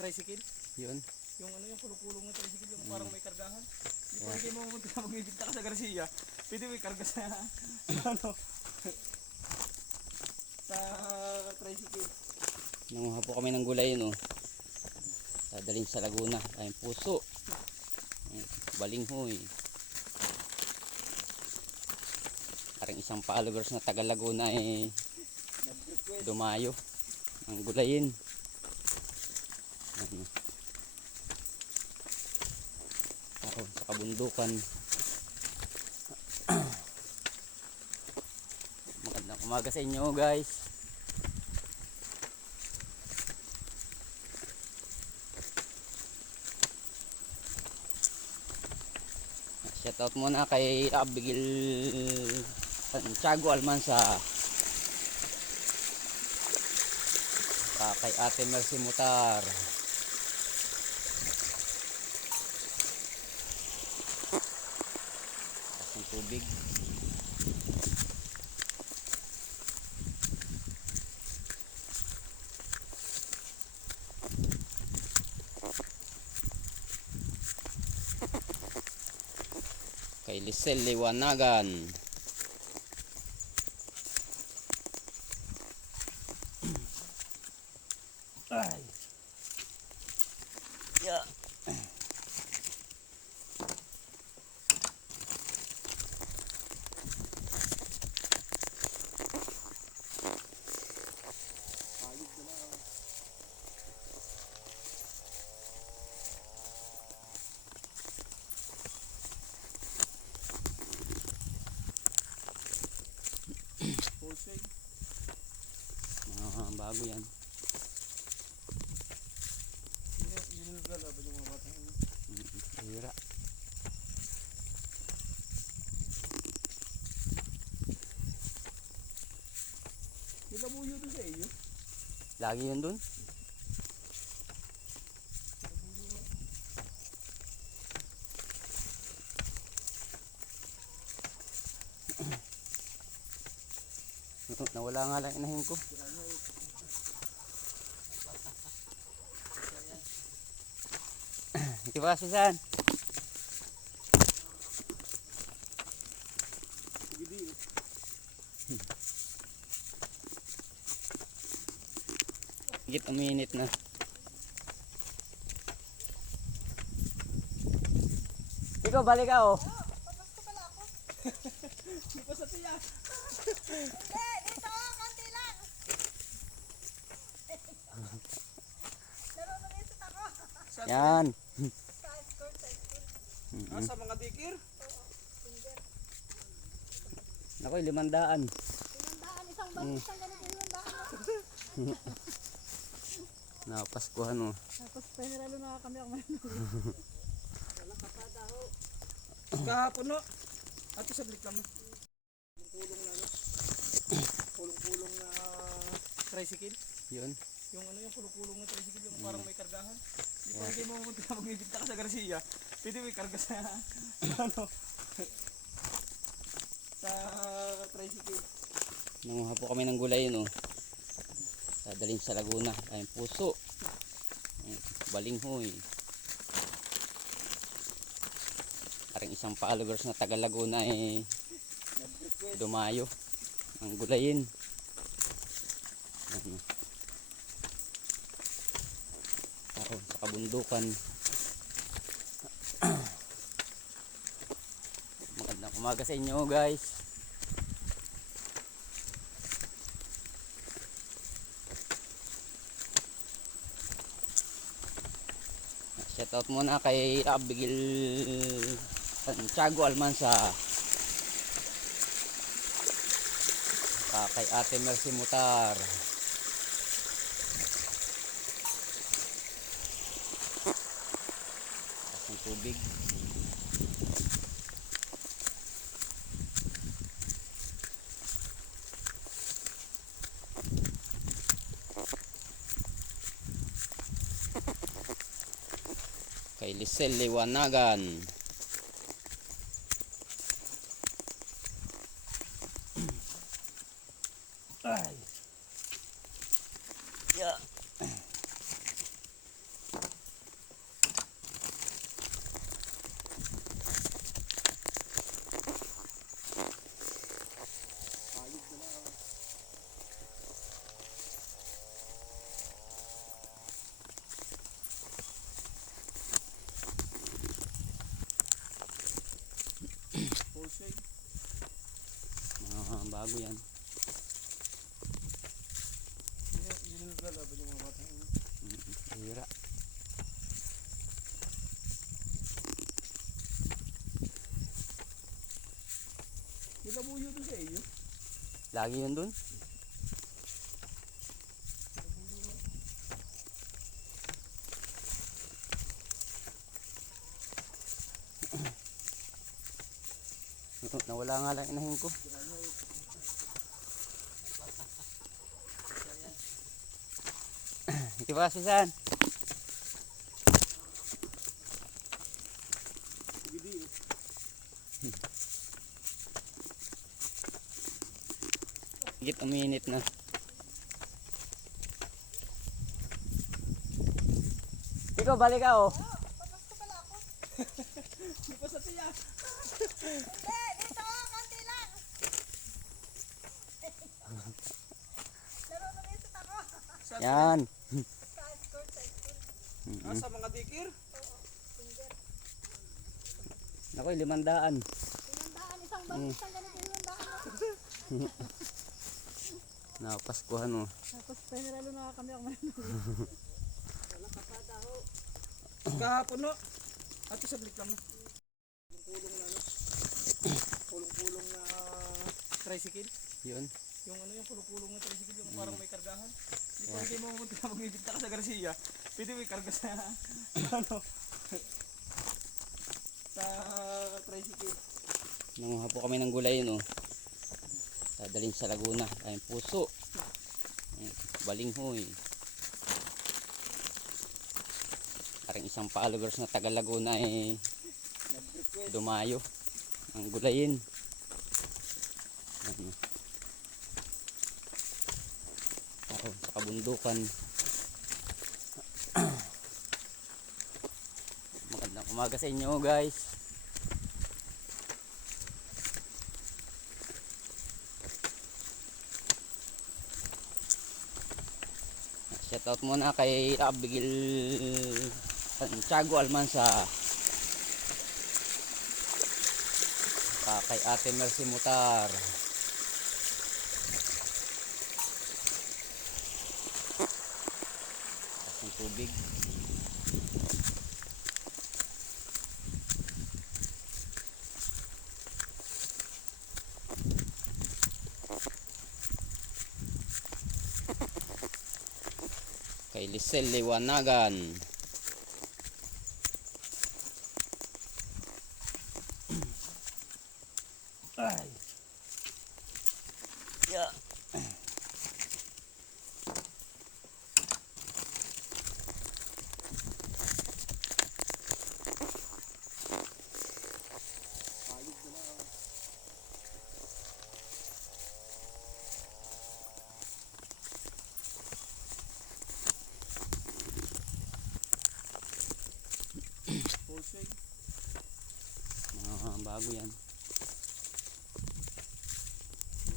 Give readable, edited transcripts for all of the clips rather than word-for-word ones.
tricycle. Yun. Yung ano yung kulong-kulong na tricycle, yung parang may kargahan. Hindi mo magbibigta ka sa Garcia. Pwede may karga sa ano sa tricycle. Nanguha po kami ng gulay yun, oh. Dadalhin sa Laguna. Ayun, puso. Balinghoy. Parang isang followers na taga Laguna dumayo ang gulayin. Ano, ako sa kabundukan. Magandang umaga sa inyo, guys. Shoutout muna kay Abigail Santiago Almansa, kay Ate Mercy Mutar, ang tubig. Kay Lisel Liwanagan. Ay. Yeah. Bago yan. Yun yung lalaban yung mga bata. Hira. Nilabuyo doon sa iyo. Lagi yun dun. Nawala nga lang inahin ko. Diba, Susan? Higit uminit na. Ikaw, balik ka, oh. Papasko pala ako. Hindi pa sa tiya. Hindi, dito, konti lang. Laro na rin sa ako. Yan. Sa mga dikir. Ako, 500. 500, isang bang, isang ganito 500. Napaskuhan, oh. Tapos peniralo na kami ako man. Wala kapata ho. Kahapon no. Ato sa blik lang. Kulong na ano. Kulong-kulong na tricycle. Yun. Yung ano yung kulong-kulong na tricycle, yung parang may kargahan. Hindi mo magbibigta ka sa Garcia. Pwede may karga sa ano sa tricycle. Nanguha po kami ng gulay yun, oh. Dadalhin sa Laguna. Ayun, puso. Balinghoy. Parang isang followers na taga Laguna dumayo ang gulayin. Ano, ako sa kabundukan. Magandang umaga sa inyo, guys. Shoutout muna kay Abigail Santiago Almansa, kay Ate Mercy Mutar, ang tubig. Kay Lisel Liwanagan. Ay. Yeah. bago yan. Yun yung lalaban yung mga bata. Hira. Nilabuyo doon sa iyo. Lagi yun dun. Nawala nga lang inahin ko. Ito ba si San? Higit uminit na. Ikaw balik ka oh. Papas ko pala ako. Di pa sa tiya. Hindi, dito, konti lang. Laro na isip ako. Yan. Sa score, sa score. Ah, sa mga dikir. Finger. Ako, 500. 500, isang balik, isang ganito 500. Napaskuhan oh. Tapos penaralo na kami ako manunod. Wala kapada ho. Kahapon no. Ato sa blik lang. Yung kulong na ano. Kulong-kulong na tricycle. Yun. Yung ano yung kulong-kulong na tricycle yung parang may kargahan. Di pa hindi mo pumunta magbibigta ka sa Garcia. Pwede may karga sa ano. Sa tricycle. Nanguha po kami ng gulay no. Dadalhin sa Laguna. Ayun puso. Balinghoy. Parang isang followers na taga Laguna eh dumayo ang gulayin. Ano. Ako sa kabundukan. Magandang umaga sa inyo guys. Shoutout muna kay Abigail Santiago Almansa, kay Ate Mercy Mutar, ang tubig. Kay Lisel Liwanagan. Ay. Yeah. Full swing. Bago yan.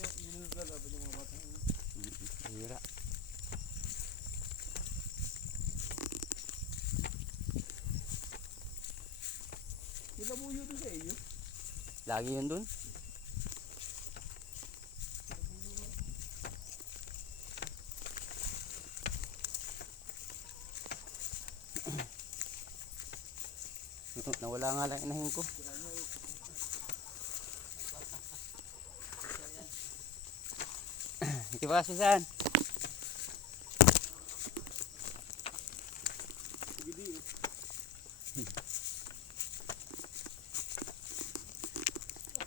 Yun yung lalaban yung mga bata. Hira. Nilabuyo doon sa iyo. Lagi yun dun. Nawala nga lang inahin ko. Ito ba si San?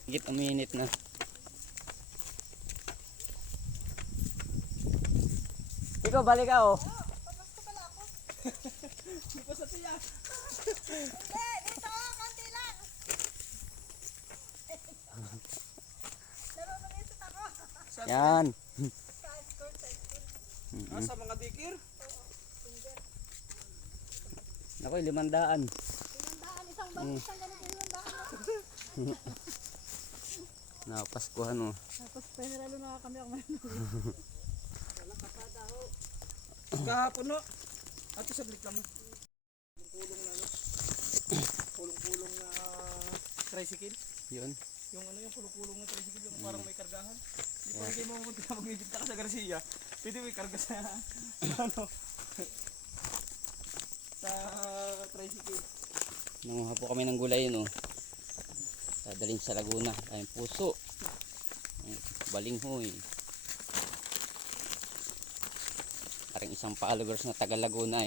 Higit uminit na. Ikaw balik ka oh. Papas ko pala ako. Di pa sa tiya. Hindi, dito, konti lang. Laro na isip ako. Yan. Sa score, sa score. Ah, sa mga dikir. Finger. Ako, 500. 500, isang balik, isang ganito 500. Napaskuhan oh. Tapos penaralo na kami ako manunod. Wala kapada ho. Kahapon no. Ato sa blik lang. Yung kulong na ano. Kulong-kulong na tricycle. Yun. Yung ano yung kulong-kulong na tricycle yung parang may kargahan. Di pa hindi mo pumunta na mag-edit ka sa Garcia. Pwede mo ikarga sa ano sa tricycle. Nanguha po kami ng gulay yun, oh. Dadalhin sa Laguna. Tayong puso. Balinghoy. Parang isang followers na taga Laguna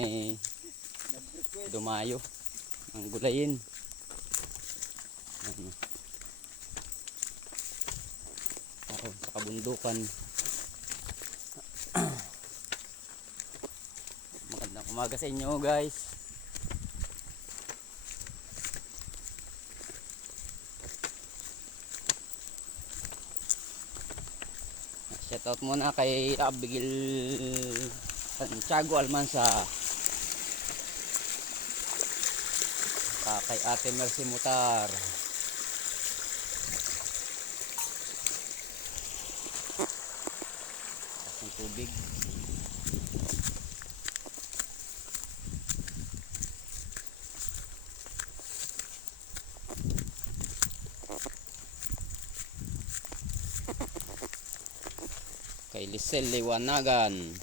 dumayo ang gulayin. Ano. Ako sa kabundukan. Magandang umaga sa inyo, guys. Shoutout muna kay Abigail Santiago Almansa, kay Ate Mercy Mutar, ang tubig. Kay Lisel Liwanagan.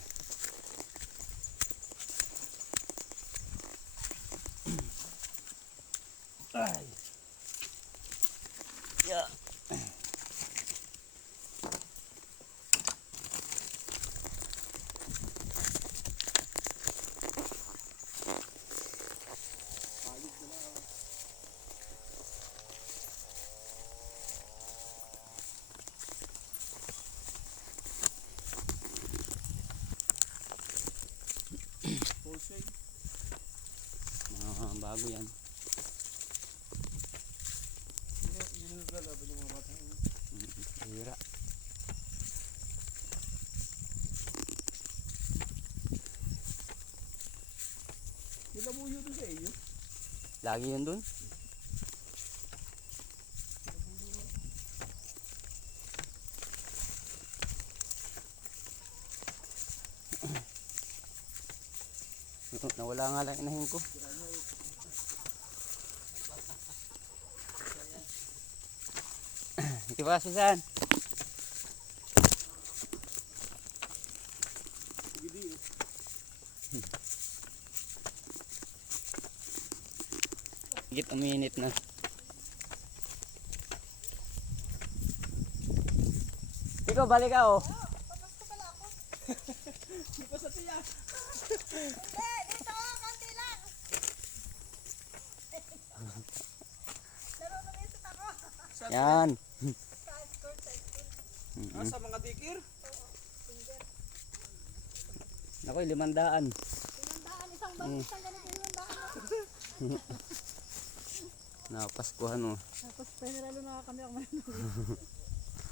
Ay. Yeah. Wholesale. Bago yan. Hindi naglalaban yung mga bata. Hira. Nilabuyo doon sa iyo. Lagi yun dun. Nawala nga lang inahin ko. Diba, Susan? Higit uminit na. Ikaw, balik ka, oh. Papasto pala ako. Di pa sa tiya. Hindi, dito, konti lang. Laro na rin sa ako. Yan. Sa score, sa score. Ah, sa mga dikir. Finger. Ako, 500. 500, isang bag, isang ganito 500. Napaskuhan, oh. Tapos penaralo na kami ako manuwi.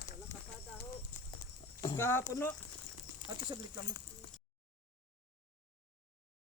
Wala kapada ho. Kahapon no. Ato sablik lang.